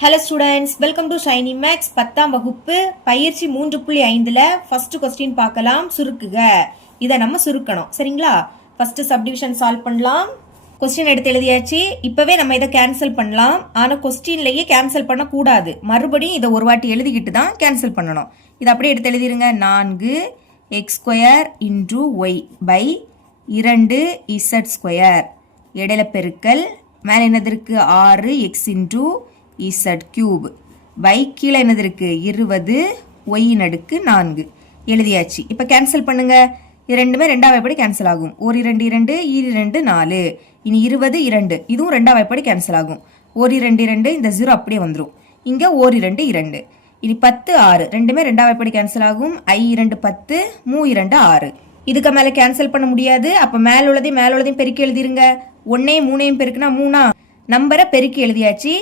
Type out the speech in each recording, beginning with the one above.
Hello students, welcome to Shiny Maths 10ஆம் வகுப்பு பயிற்சி 3.5ல ஃபர்ஸ்ட் கொஸ்டின் பார்க்கலாம். சுருக்குக. இதை நம்ம சுருக்கணும், சரிங்களா? ஃபர்ஸ்ட் சப்டிவிஷன் சால்வ் பண்ணலாம். கொஸ்டின் எடுத்து எழுதியாச்சு. இப்பவே நம்ம இதை கேன்சல் பண்ணலாம். ஆனால் கொஸ்டின்லேயே கேன்சல் பண்ணக்கூடாது. மறுபடியும் இதை ஒரு வாட்டி எழுதிக்கிட்டு தான் கேன்சல் பண்ணணும். இதை அப்படியே எடுத்து எழுதிருங்க. 4x² into Y by 2z². இடையில பெருக்கல், மேலே என்னது இருக்கு 6x இன்டூ z³ பை கீழே என்னது இருக்கு 20 y நடுக்கு 4 எழுதியாச்சு. இப்போ கேன்சல் பண்ணுங்க. இது ரெண்டுமே ரெண்டாவது வாய்ப்படி கேன்சல் ஆகும். 1 2 2 2 4. இனி 20 2 இதுவும் ரெண்டாவது வாய்ப்படி கேன்சல் ஆகும். 1 2 2 இந்த 0 அப்படியே வந்துடும். இங்கே 1 2 2. இனி 10 6 ரெண்டுமே ரெண்டாவது வாய்ப்படி கேன்சல் ஆகும். I 2 10 மூ 2 6. இதுக்கு மேலே கேன்சல் பண்ண முடியாது. அப்போ மேல உள்ளதையும் பெருக்கி எழுதிருங்க. 1 3 பெருக்குனா 3. நம்பரை பெருக்கி எழுதியாச்சு.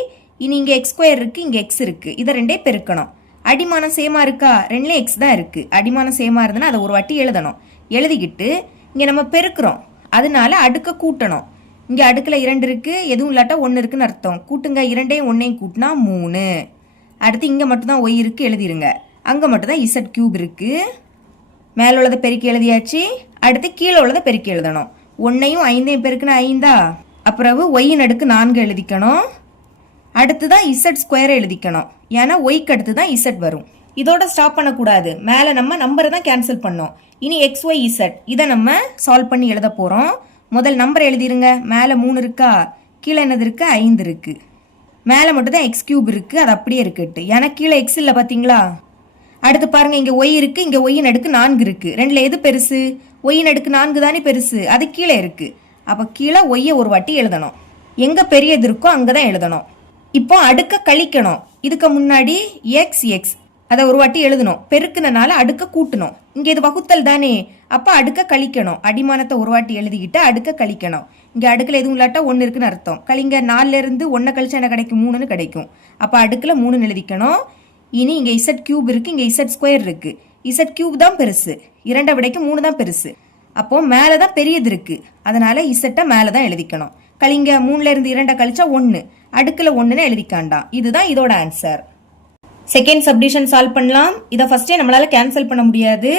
இனி இங்கே x² இருக்கு, இங்கே x இருக்கு. இதை ரெண்டே பெருக்கணும். அடிமானம் சேமா இருக்கா? ரெண்டுலேயும் x தான் இருக்கு. அடிமானம் சேமா இருந்ததுன்னா அதை ஒரு வாட்டி எழுதணும். எழுதிக்கிட்டு இங்கே நம்ம பெருக்கிறோம், அதனால அடுக்க கூட்டணும். இங்கே அடுக்கில் 2 இருக்கு, எதுவும் இல்லாட்டா 1 இருக்குன்னு அர்த்தம். கூட்டுங்க. 2யும் 1யும் கூட்டினா 3. அடுத்து இங்கே மட்டும்தான் y இருக்கு, எழுதிருங்க. அங்கே மட்டும்தான் z³ இருக்கு. மேலே உள்ளதை பெருக்கி எழுதியாச்சு. அடுத்து கீழே உள்ளதை பெருக்கி எழுதணும். 1யும் 5யும் பெருக்குன்னா 5. அப்புறம் y நடுக்கு 4 எழுதிக்கணும். அடுத்து தான் z² எழுதிக்கணும். ஏன்னா ஒய்க்கு அடுத்து தான் z வரும். இதோட ஸ்டாப் பண்ணக்கூடாது. மேலே நம்ம நம்பரை தான் கேன்சல் பண்ணோம். இனி xyz இதை நம்ம சால்வ் பண்ணி எழுத போகிறோம். முதல் நம்பர் எழுதிருங்க. மேலே 3 இருக்கா, கீழே என்னது இருக்கு 5 இருக்கு. மேலே மட்டும் தான் x³ இருக்கு, அது அப்படியே இருக்கட்டு. ஏன்னா கீழே x இல்லை, பார்த்தீங்களா? அடுத்து பாருங்க, இங்கே y இருக்கு, இங்கே y நடுக்கு 4 இருக்கு. ரெண்டுல எது பெருசு? y நடுக்கு 4 தானே பெருசு, அது கீழே இருக்கு. அப்போ கீழே ஒய்யை ஒரு வாட்டி எழுதணும். எங்கே பெரியது இருக்கோ அங்கே தான் எழுதணும். இப்போ அடுக்க கழிக்கணும். இதுக்கு முன்னாடி x அதை ஒரு வாட்டி எழுதணும். பெருக்குனால அடுக்க கூட்டணும். இங்கே இது வகுத்தல் தானே, அப்போ அடுக்க கழிக்கணும். அடிமானத்தை ஒரு வாட்டி எழுதிக்கிட்டு அடுக்க கழிக்கணும். இங்கே அடுக்கில் எதுவும் இல்லாட்டா 1 இருக்குன்னு அர்த்தம். கழிங்க. 4லேருந்து 1 கழிச்சா என்ன கிடைக்கும்? 3ன்னு கிடைக்கும். அப்போ அடுக்கில் 3 எழுதிக்கணும். இனி இங்கே z³ இருக்கு, இங்கே z² இருக்கு. z³ தான் பெருசு, 2 விடைக்கு 3 தான் பெருசு. அப்போ மேலே தான் பெரியது இருக்கு, அதனால z மேலே தான் எழுதிக்கணும். கழிங்க. 3லேருந்து 2 கழிச்சா 1, அடுக்கில் 1ன்னு எழுதிக்காண்டாம். இதுதான் இதோட ஆன்சர். செகண்ட் சப்டிஷன் சால்வ் பண்ணலாம். இதை ஃபர்ஸ்டே நம்மளால கேன்சல் பண்ண முடியாது.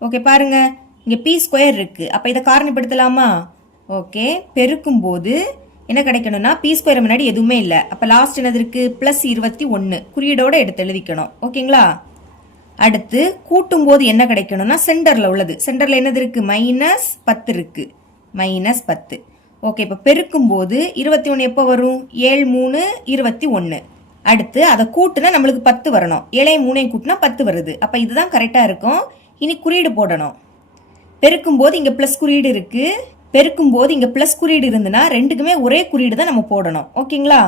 ஓகே, பாருங்க, இங்கே p² இருக்கு. அப்போ இதை காரணிப்படுத்தலாமா? ஓகே, பெருக்கும் போது என்ன கிடைக்கணும்னா p² முன்னாடி எதுவுமே இல்லை. அப்போ லாஸ்ட் என்னது இருக்கு? +21 குறியீடோட எடுத்து எழுதிக்கணும். ஓகேங்களா? அடுத்து கூட்டும் போது என்ன கிடைக்கணும்னா சென்டர்ல உள்ளது. சென்டர்ல என்னது இருக்கு? -10 இருக்கு. -10. ஓகே, இப்போ பெருக்கும் போது 21 எப்போ வரும்? 7 3 21. அடுத்து அதை கூட்டுனா நம்மளுக்கு 10 வரணும். 7 3 கூட்டினா 10 வருது. அப்போ இதுதான் கரெக்டாக இருக்கும். இனி குறியீடு போடணும். பெருக்கும் போது இங்கே ப்ளஸ் குறியீடு இருக்கு. பெருக்கும் போது இங்கே ப்ளஸ் குறியீடு இருந்துன்னா ரெண்டுக்குமே ஒரே குறியீடு தான் நம்ம போடணும். ஓகேங்களா?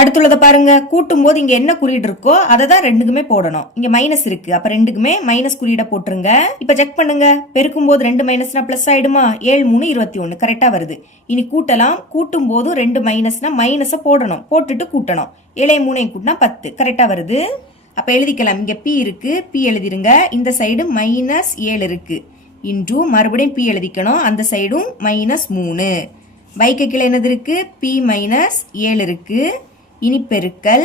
அடுத்துள்ளதை பாருங்க. கூட்டும் போது இங்கே என்ன குறியீடு இருக்கோ அதை தான் ரெண்டுக்குமே போடணும். இங்கே மைனஸ் இருக்கு, அப்போ ரெண்டுக்குமே மைனஸ் குறியீடை போட்டுருங்க. இப்போ செக் பண்ணுங்க. பெருக்கும் போது 2 மைனஸ்னா ப்ளஸ் ஆயிடுமா? 7 3 21 கரெக்டாக வருது. இனி கூட்டலாம். கூட்டும் போது 2 மைனஸ்னா மைனஸை போடணும், போட்டுட்டு கூட்டணும். 7 3 கூட்டினா 10 கரெக்டாக வருது. அப்போ எழுதிக்கலாம். இங்கே p இருக்கு, p எழுதிருங்க. இந்த சைடு -7 இருக்கு. இன்டூ மறுபடியும் p எழுதிக்கணும். அந்த சைடும் -3. பைக்கு கீழே என்னது இருக்கு? p -7 இருக்கு. இனி பெருக்கல்.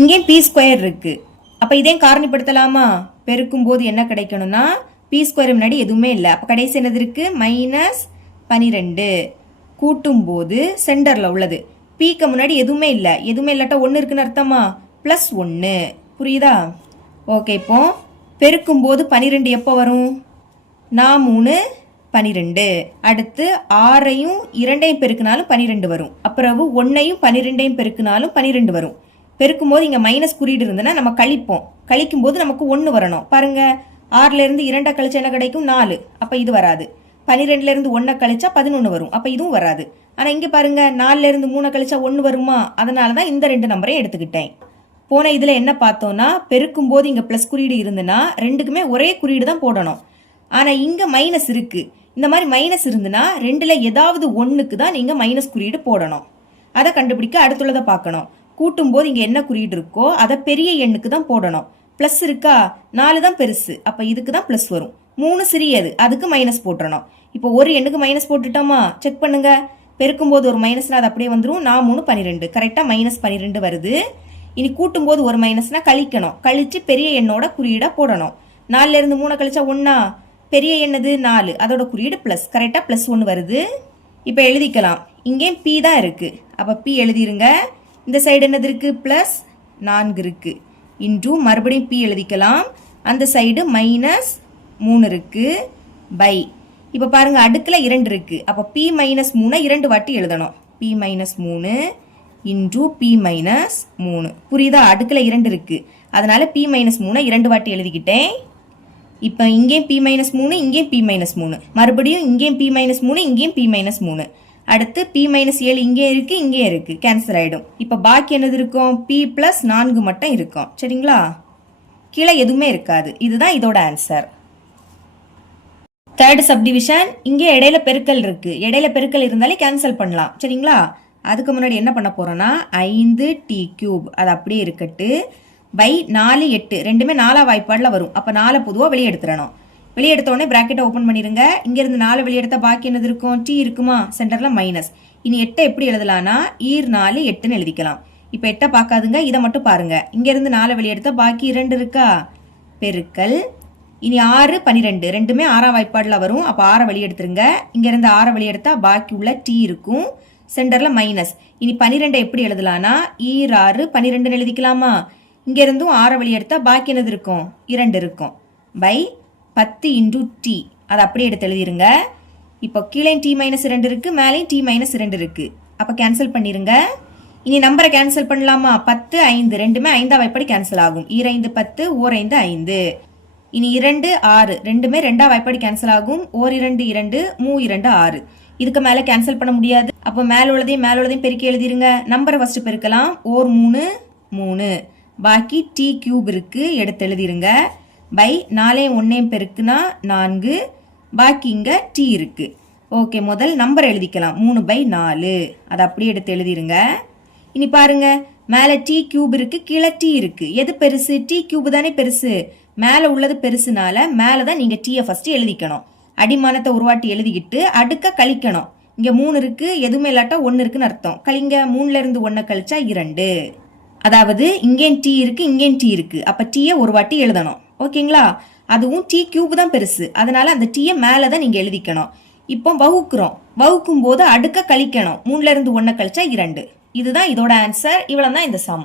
இங்கேயும் p² இருக்கு. அப்போ இதையும் காரணிப்படுத்தலாமா? பெருக்கும் போது என்ன கிடைக்கணும்னா p² முன்னாடி எதுவுமே இல்லை. அப்போ கடைசி என்னது இருக்கு? -12. கூட்டும் போது சென்டர்ல உள்ளது. pக்கு முன்னாடி எதுவுமே இல்லை, எதுவுமே இல்லாட்டா 1 இருக்குன்னு அர்த்தமா? +1. புரியுதா? ஓகே, இப்போ பெருக்கும் போது 12 எப்போ வரும்? 3 12. அடுத்து 6ஐயும் 2ஐயும் பெருக்கினாலும் 12 வரும். அப்புறம் 1ஐயும் 12ஐயும் பெருக்கினாலும் 12 வரும். பெருக்கும் போது இங்கே மைனஸ் குறியீடு இருந்ததுன்னா நம்ம கழிப்போம். கழிக்கும் போது நமக்கு 1 வரணும். பாருங்க, 6லேருந்து 2 கழிச்சா என்ன கிடைக்கும்? 4. அப்போ இது வராது. 12லேருந்து 1 கழிச்சா 11 வரும். அப்போ இதுவும் வராது. ஆனால் இங்கே பாருங்க, 4லேருந்து 3 கழிச்சா 1 வருமா? அதனால தான் இந்த 2 நம்பரையும் எடுத்துக்கிட்டேன். போன இதில் என்ன பார்த்தோம்னா, பெருக்கும் போது இங்கே ப்ளஸ் குறியீடு இருந்துன்னா ரெண்டுக்குமே ஒரே குறியீடு தான் போடணும். ஆனால் இங்கே மைனஸ் இருக்கு. இந்த மாதிரி மைனஸ் இருந்துன்னா ரெண்டுல ஏதாவது 1க்கு தான் நீங்க மைனஸ் குறியீடு போடணும். அதை கண்டுபிடிக்க அடுத்துள்ளதை பார்க்கணும். கூட்டும் போது இங்க என்ன குறியீடு இருக்கோ அதை பெரிய எண்ணுக்கு தான் போடணும். பிளஸ் இருக்கா? 4 தான் பெருசு, அப்ப இதுக்கு தான் பிளஸ் வரும். 3 சிறியது, அதுக்கு மைனஸ் போட்டுறணும். இப்போ ஒரு எண்ணுக்கு மைனஸ் போட்டுட்டோமா? செக் பண்ணுங்க. பெருக்கும்போது ஒரு மைனஸ்னா அது அப்படியே வந்துடும். 4 3 12 கரெக்டாக -12 வருது. இனி கூட்டும்போது ஒரு மைனஸ்னா கழிக்கணும். கழிச்சு பெரிய எண்ணோட குறியீடாக போடணும். 4லேருந்து 3 கழிச்சா 1 பெரிய எண்ணது 4 அதோட குறியீடு ப்ளஸ் கரெக்டாக +1 வருது. இப்போ எழுதிக்கலாம். இங்கேயும் பி தான் இருக்குது. அப்போ பி எழுதிருங்க. இந்த சைடு என்னது இருக்குது +4 இருக்குது. இன்டூ மறுபடியும் பி எழுதிக்கலாம். அந்த சைடு -3 இருக்குது பை. இப்போ பாருங்க அடுக்கில் 2 இருக்குது. அப்போ p - 3 2 வாட்டி எழுதணும். p - 3 இன்டூ p - 3 புரியுதா? அடுக்கில் 2 இருக்குது. அதனால p - 3 2 வாட்டி எழுதிக்கிட்டேன். இப்போ இங்கேயும் p - 3 இங்கேயும் p - 3 மறுபடியும் இங்கேயும் p - 3 இங்கேயும் p - 3 அடுத்து p - 7 இங்கே இருக்குது இங்கே இருக்குது கேன்சல் ஆகிடும். இப்போ பாக்கி என்னது இருக்கும்? p + 4 மட்டும் இருக்கும். சரிங்களா? கீழே எதுவுமே இருக்காது. இதுதான் இதோட ஆன்சர். Third subdivision. இங்கே இடையில பெருக்கல் இருக்கு. இடையில பெருக்கல் இருந்தாலே கேன்சல் பண்ணலாம். சரிங்களா? அதுக்கு முன்னாடி என்ன பண்ண போறோம்னா 5t³ அது அப்படியே இருக்கட்டு பை 4 8 ரெண்டுமே 4 வாய்ப்பாடில் வரும். அப்போ 4 பொதுவாக வெளியே எடுத்துடணும். வெளியே எடுத்தோடனே ப்ராக்கெட்டை ஓப்பன் பண்ணிடுங்க. இங்கேருந்து 4 வெளியே எடுத்தால் பாக்கி என்னது இருக்கும்? டி இருக்குமா? சென்டரில் மைனஸ். இனி 8 எப்படி எழுதலாம்னா 4 8ன்னு எழுதிக்கலாம். இப்போ 8 பார்க்காதுங்க, இதை மட்டும் பாருங்க. இங்கேருந்து 4 வெளியே எடுத்தால் பாக்கி 2 இருக்கா? பெருக்கல். இனி 6 12 ரெண்டுமே 6 வாய்ப்பாடில் வரும். அப்போ 6 வெளியே எடுத்துருங்க. இங்கேருந்து 6 வெளியே எடுத்தால் பாக்கி உள்ள டி இருக்கும். சென்டரில் மைனஸ். இனி 12 எப்படி எழுதலாம்னா 6 12ன்னு எழுதிக்கலாமா? இங்கேருந்தும் 6 வெளியே எடுத்தால் பாக்கி என்னது இருக்கும்? 2 இருக்கும். பை 10 இன்டூ டி அதை அப்படியே எடுத்து எழுதிருங்க. இப்போ கீழே t - 2 இருக்குது, மேலேயும் t - 2 இருக்குது. அப்போ கேன்சல் பண்ணிடுங்க. இனி நம்பரை கேன்சல் பண்ணலாமா? 10 5 ரெண்டுமே 5ஆம் வாய்ப்பாடு கேன்சல் ஆகும். 2 5 10 ஓர் 5 5. இனி 2 6 ரெண்டுமே 2ஆம் வாய்ப்பாடு கேன்சல் ஆகும். ஓர் 2 2 மூ 2 6. இதுக்கு மேலே கேன்சல் பண்ண முடியாது. அப்போ மேலே உள்ளதையும் பெருக்கி எழுதிருங்க. நம்பரை ஃபஸ்ட்டு பெருக்கலாம். ஓர் 3 3 பாக்கி t³ இருக்கு எடுத்து எழுதிருங்க. பை 4 1 பெருக்குனா 4 பாக்கி இங்கே t இருக்கு. ஓகே, முதல் நம்பர் எழுதிக்கலாம். 3/4 அதை அப்படியே எடுத்து எழுதிருங்க. இனி பாருங்க மேலே t³ இருக்கு, கீழே t இருக்கு. எது பெருசு? t³ தானே பெருசு. மேலே உள்ளது பெருசுனால மேலே தான் நீங்கள் டீயை ஃபஸ்ட்டு எழுதிக்கணும். அடிமானத்தை ஒரு வாட்டி எழுதிக்கிட்டு அடுக்க கழிக்கணும். இங்கே 3 இருக்கு, எதுவுமே இல்லாட்டா 1 இருக்குன்னு அர்த்தம். கழிங்க. 3லேருந்து 1 கழிச்சா 2. அதாவது இங்கேயும் டி இருக்கு இங்கேயும் டி இருக்கு. அப்போ டீயை ஒரு வாட்டி எழுதணும். ஓகேங்களா? அதுவும் t³ தான் பெருசு. அதனால அந்த டீயை மேலே தான் நீங்கள் எழுதிக்கணும். இப்போ வகுக்கிறோம். வகுக்கும் போது அடுக்க கழிக்கணும். 3லேருந்து 1 கழிச்சா 2. இதுதான் இதோட ஆன்சர். இவ்வளோ தான் இந்த சம்.